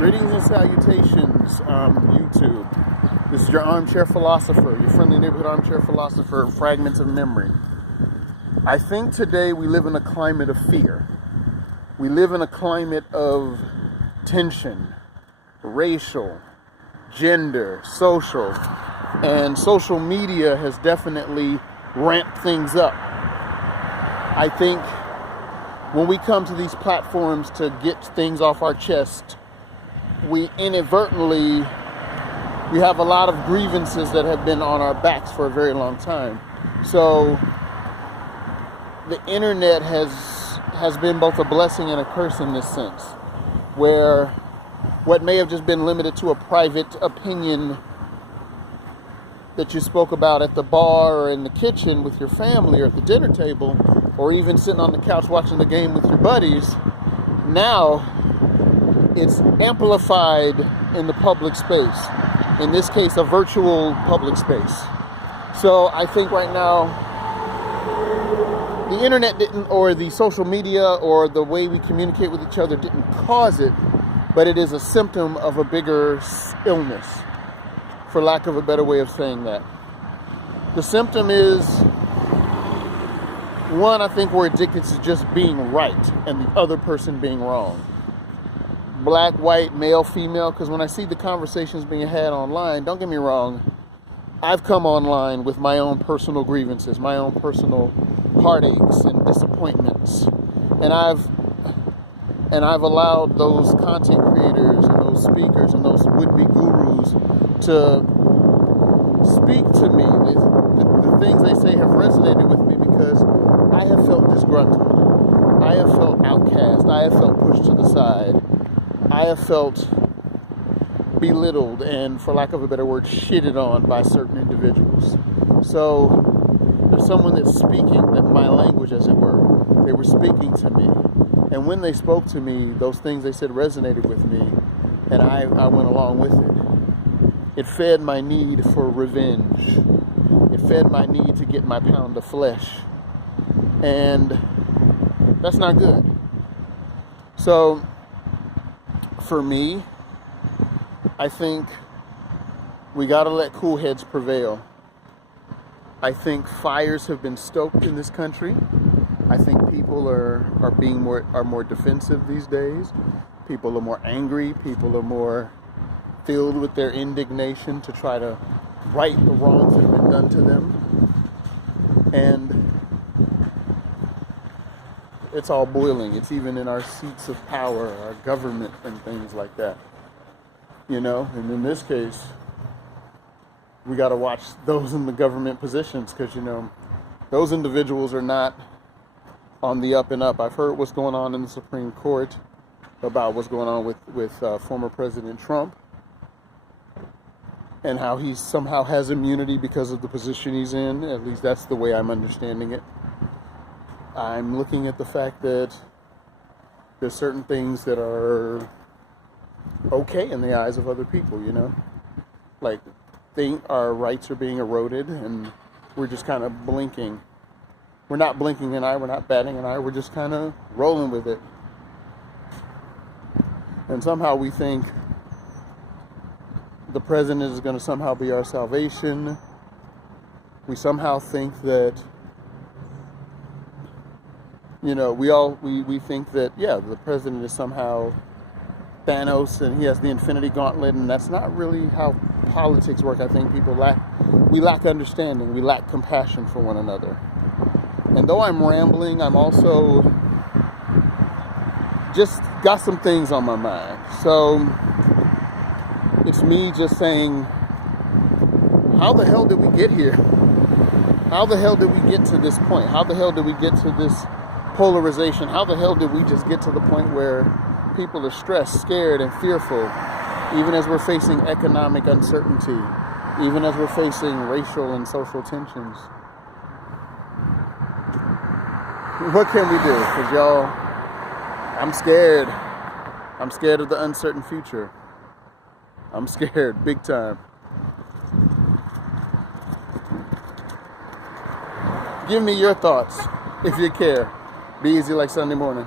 Greetings and salutations, YouTube. This is your armchair philosopher, your friendly neighborhood armchair philosopher, Fragments of Memory. I think today we live in a climate of fear. We live in a climate of tension, racial, gender, social, and social media has definitely ramped things up. I think when we come to these platforms to get things off our chest, we have a lot of grievances that have been on our backs for a very long time. So the internet has been both a blessing and a curse in this sense, where what may have just been limited to a private opinion that you spoke about at the bar or in the kitchen with your family or at the dinner table, or even sitting on the couch watching the game with your buddies, now it's amplified in the public space. In this case, a virtual public space. So I think right now, the internet didn't, or the social media, or the way we communicate with each other didn't cause it, but it is a symptom of a bigger illness, for lack of a better way of saying that. The symptom is, one, I think we're addicted to just being right and the other person being wrong. Black, white, male, female, because when I see the conversations being had online, don't get me wrong, I've come online with my own personal grievances, my own personal heartaches and disappointments, and I've allowed those content creators and those speakers and those would-be gurus to speak to me. The things they say have resonated with me because I have felt disgruntled, I have felt outcast, I have felt pushed to the side, I have felt belittled and, for lack of a better word, shitted on by certain individuals. So there's someone that's speaking my language, as it were. They were speaking to me. And when they spoke to me, those things they said resonated with me, and I went along with it. It fed my need for revenge. It fed my need to get my pound of flesh. And that's not good. So for me, I think we got to let cool heads prevail. I think fires have been stoked in this country. I think people are more defensive these days. People are more angry. People are more filled with their indignation to try to right the wrongs that have been done to them. And it's all boiling. It's even in our seats of power, our government, and things like that. You know, and in this case, we got to watch those in the government positions because, you know, those individuals are not on the up and up. I've heard what's going on in the Supreme Court about what's going on with former President Trump and how he somehow has immunity because of the position he's in. At least that's the way I'm understanding it. I'm looking at the fact that there's certain things that are okay in the eyes of other people, you know? Like, our rights are being eroded and we're just kind of blinking. We're not blinking an eye, we're not batting an eye, we're just kind of rolling with it. And somehow we think the president is going to somehow be our salvation. We somehow think that, you know, we think that, yeah, the president is somehow Thanos and he has the Infinity Gauntlet, and that's not really how politics work. I think we lack understanding, we lack compassion for one another. And though I'm rambling, I'm also just got some things on my mind. So it's me just saying, how the hell did we get here? How the hell did we get to this point? How the hell did we get to this polarization? How the hell did we just get to the point where people are stressed, scared, and fearful, even as we're facing economic uncertainty, even as we're facing racial and social tensions? What can we do? Because y'all, I'm scared. I'm scared of the uncertain future. I'm scared, big time. Give me your thoughts, if you care. Be easy like Sunday morning.